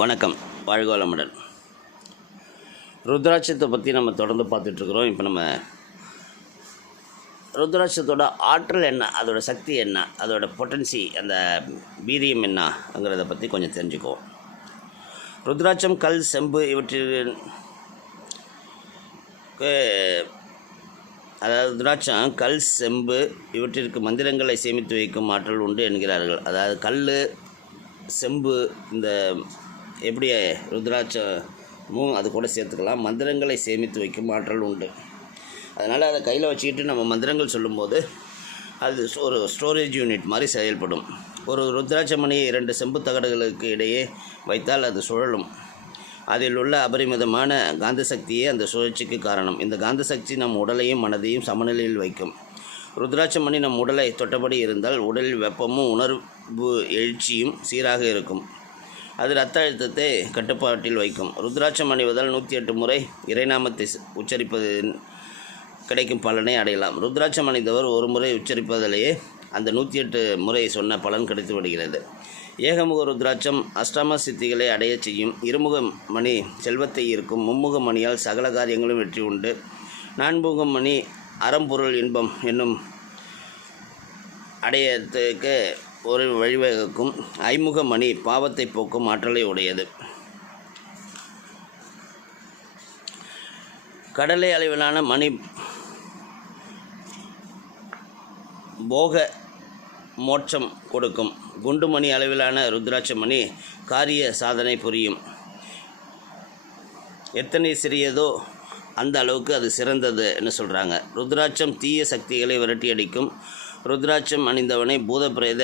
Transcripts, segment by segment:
வணக்கம். வாழ்க வளமுடன் ருத்ராட்சத்தை பற்றி நம்ம தொடர்ந்து பார்த்துட்ருக்குறோம். இப்போ நம்ம ருத்ராட்சத்தோட ஆற்றல் என்ன? அதோட சக்தி என்ன? அதோட பொட்டன்சி அந்த வீரியம் என்னங்கிறத பற்றி கொஞ்சம் தெரிஞ்சுக்குவோம். ருத்ராட்சம் கல் செம்பு இவற்றிற்கு அதாவது ருத்ராட்சம் கல் செம்பு இவற்றிற்கு மந்திரங்களை சேமித்து வைக்கும் ஆற்றல் உண்டு என்கிறார்கள். அதாவது கல் செம்பு இந்த எப்படி ருத்ராட்சமும் அது கூட சேர்த்துக்கலாம். மந்திரங்களை சேமித்து வைக்கும் ஆற்றல் உண்டு. அதனால் அதை கையில் வச்சுக்கிட்டு நம்ம மந்திரங்கள் சொல்லும்போது அது ஒரு ஸ்டோரேஜ் யூனிட் மாதிரி செயல்படும். ஒரு ருத்ராட்ச மணியை இரண்டு செம்பு தகடுகளுக்கு இடையே வைத்தால் அது சுழலும். அதில் உள்ள அபரிமிதமான காந்த சக்தியே அந்த சுழற்சிக்கு காரணம். இந்த காந்த சக்தி நம் உடலையும் மனதையும் சமநிலையில் வைக்கும். ருத்ராட்ச மணி நம் உடலை தொட்டபடி இருந்தால் உடலில் வெப்பமும் உணர்வு எழுச்சியும் சீராக இருக்கும். அது இரத்த அழுத்தத்தை கட்டுப்பாட்டில் வைக்கும். ருத்ராட்சம் அணிவதால் நூற்றி எட்டு முறை இறைநாமத்தை உச்சரிப்பது கிடைக்கும் பலனை அடையலாம். ருத்ராட்சம் அணிந்தவர் ஒரு முறை உச்சரிப்பதிலேயே அந்த நூற்றி எட்டு முறை சொன்ன பலன் கிடைத்து விடுகிறது. ஏகமுக ருத்ராட்சம் அஷ்டம சித்திகளை அடையச் செய்யும். இருமுக மணி செல்வத்தை ஈர்க்கும். மும்முக மணியால் சகல காரியங்களும் வெற்றி உண்டு. நான்முக மணி அறம்பொருள் இன்பம் என்னும் அடையத்துக்கு ஒரு வழிவகுக்கும் ஐமுக மணி பாவத்தை போக்கும் ஆற்றலை உடையது. கடலை அளவிலான மணி போக மோட்சம் கொடுக்கும். குண்டுமணி அளவிலான ருத்ராட்ச மணி காரிய சாதனை புரியும். எத்தனை சிறியதோ அந்த அளவுக்கு அது சிறந்ததுன்னு சொல்கிறாங்க ருத்ராட்சம் தீய சக்திகளை விரட்டியடிக்கும். ருத்ராட்சம் அணிந்தவனை பூத பிரேத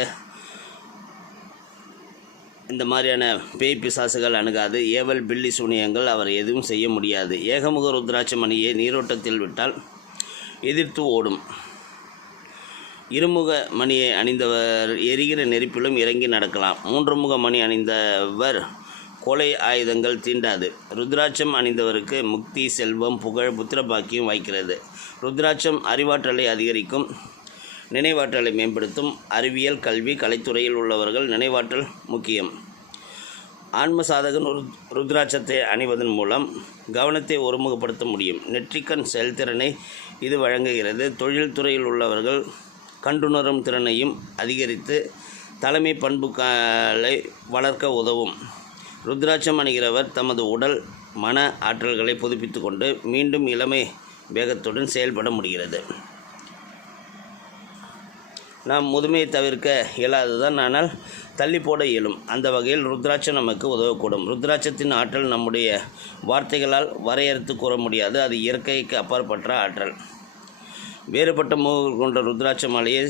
இந்த மாதிரியான பேய் பிசாசுகள் அணுகாது. ஏவல் பில்லி சூனியங்கள் அவர் எதுவும் செய்ய முடியாது. ஏகமுக ருத்ராட்ச மணியை நீரோட்டத்தில் விட்டால் எதிர்த்து ஓடும். இருமுக மணியை அணிந்தவர் எரிகிற நெருப்பிலும் இறங்கி நடக்கலாம். மூன்று முக மணி அணிந்தவர் கொலை ஆயுதங்கள் தீண்டாது. ருத்ராட்சம் அணிந்தவருக்கு முக்தி செல்வம் புகழ் புத்திரபாக்கியம் வாய்க்கிறது. ருத்ராட்சம் அறிவாற்றலை அதிகரிக்கும். நினைவாற்றலை மேம்படுத்தும் அறிவியல் கல்வி கலைத்துறையில் உள்ளவர்கள் நினைவாற்றல் முக்கியம். ஆன்ம சாதகன் ருத்ராட்சத்தை அணிவதன் மூலம் கவனத்தை ஒருமுகப்படுத்த முடியும். நெற்றிக்கண் செயல்திறனை இது வழங்குகிறது. தொழில்துறையில் உள்ளவர்கள் கண்டுணரும் திறனையும் அதிகரித்து தலைமை பண்புகளை வளர்க்க உதவும். ருத்ராட்சம் அணிகிறவர் தமது உடல் மன ஆற்றல்களை புதுப்பித்து கொண்டு மீண்டும் இளமை வேகத்துடன் செயல்பட முடிகிறது. நாம் முதுமையை தவிர்க்க இயலாததுதான் ஆனால் தள்ளி போட இயலும். அந்த வகையில் ருத்ராட்சம் நமக்கு உதவக்கூடும். ருத்ராட்சத்தின் ஆற்றல் நம்முடைய வார்த்தைகளால் வரையறுத்து கூற முடியாது. அது இயற்கைக்கு அப்பாற்பட்ட ஆற்றல். வேறுபட்ட முகங்கள் கொண்ட ருத்ராட்ச மாலையை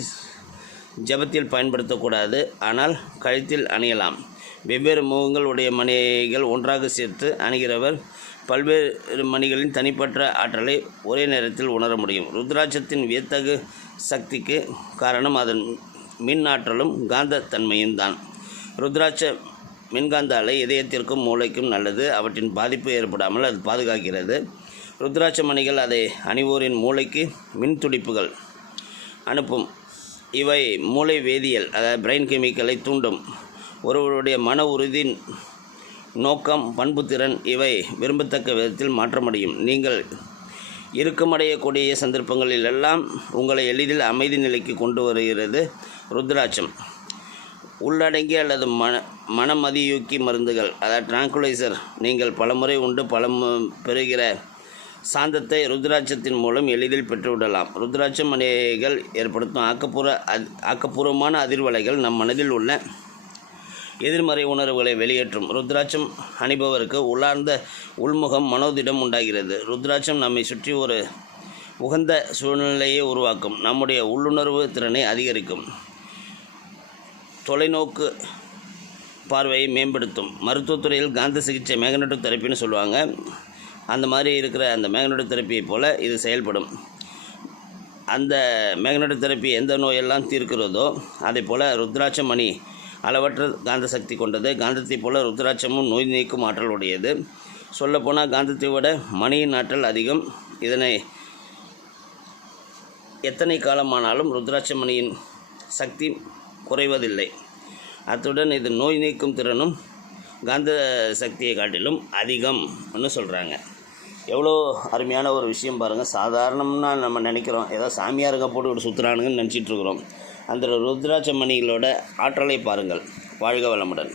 ஜபத்தில் பயன்படுத்தக்கூடாது. ஆனால் கழுத்தில் அணியலாம். வெவ்வேறு முகங்களுடைய மணிகள் ஒன்றாக சேர்த்து அணுகிறவர் பல்வேறு மணிகளின் தனிப்பட்ட ஆற்றலை ஒரே நேரத்தில் உணர முடியும். ருத்ராட்சத்தின் வியத்தகு சக்திக்கு காரணம் அதன் மின் ஆற்றலும் காந்த தன்மையும் தான். ருத்ராட்ச மின்காந்த அலை இதயத்திற்கும் மூளைக்கும் நல்லது. அவற்றின் பாதிப்பு ஏற்படாமல் அது பாதுகாக்கிறது. ருத்ராட்ச மணிகள் அதை அணிவோரின் மூளைக்கு மின் துடிப்புகள் அனுப்பும். இவை மூளை வேதியியல் அதாவது பிரெயின் கெமிக்கலை தூண்டும். ஒருவருடைய மன உறுதி நோக்கம் பண்புத்திறன் இவை விரும்பத்தக்க விதத்தில் மாற்றமடையும். நீங்கள் இறுக்கமடையக்கூடிய சந்தர்ப்பங்களில் எல்லாம் உங்களை எளிதில் அமைதி நிலைக்கு கொண்டு வருகிறது ருத்ராட்சம். உள்ளடங்கிய அல்லது மன மனமதியூக்கி மருந்துகள் அதாவது டிராங்குலைசர் நீங்கள் பலமுறை உண்டு பல பெறுகிற சாந்தத்தை ருத்ராட்சத்தின் மூலம் எளிதில் பெற்றுவிடலாம். ருத்ராட்சம் அணிகள் ஏற்படுத்தும் ஆக்கப்பூர்வ ஆக்கப்பூர்வமான அதிர்வலைகள் நம் மனதில் உள்ள எதிர்மறை உணர்வுகளை வெளியேற்றும். ருத்ராட்சம் அணிபவருக்கு உள்ளார்ந்த உள்முகம் மனோதிடம் உண்டாகிறது. ருத்ராட்சம் நம்மை சுற்றி ஒரு உகந்த சூழ்நிலையை உருவாக்கும். நம்முடைய உள்ளுணர்வு திறனை அதிகரிக்கும். தொலைநோக்கு பார்வையை மேம்படுத்தும். மருத்துவத்துறையில் காந்த சிகிச்சை மேக்னெட்டோ தெரப்பின்னு சொல்லுவாங்க. அந்த மாதிரி இருக்கிற அந்த மேக்னெட்டோ தெரப்பியை போல் இது செயல்படும். அந்த மேக்னெட்டோ தெரப்பி எந்த நோயெல்லாம் தீர்க்கிறதோ அதே போல் ருத்ராட்சமணி மணி அளவற்ற காந்த சக்தி கொண்டது. காந்தத்தைப் போல ருத்ராட்சமும் நோய் நீக்கும் ஆற்றல் உடையது சொல்லப்போனால் காந்தத்தை விட மணியின் ஆற்றல் அதிகம். இதனை எத்தனை காலமானாலும் ருத்ராட்ச மணியின் சக்தி குறைவதில்லை. அத்துடன் இது நோய் நீக்கும் திறனும் காந்த சக்தியை காட்டிலும் அதிகம்னு சொல்கிறாங்க எவ்வளோ அருமையான ஒரு விஷயம் பாருங்கள் சாதாரணம்னா நம்ம நினைக்கிறோம் ஏதோ சாமியாருங்க போட்டு ஒரு சுற்றுறானுங்கன்னு நினச்சிட்டு இருக்கிறோம். அந்த ருத்ராட்ச மணிகளோட ஆற்றலை பாருங்கள். வாழ்க வளமுடன்.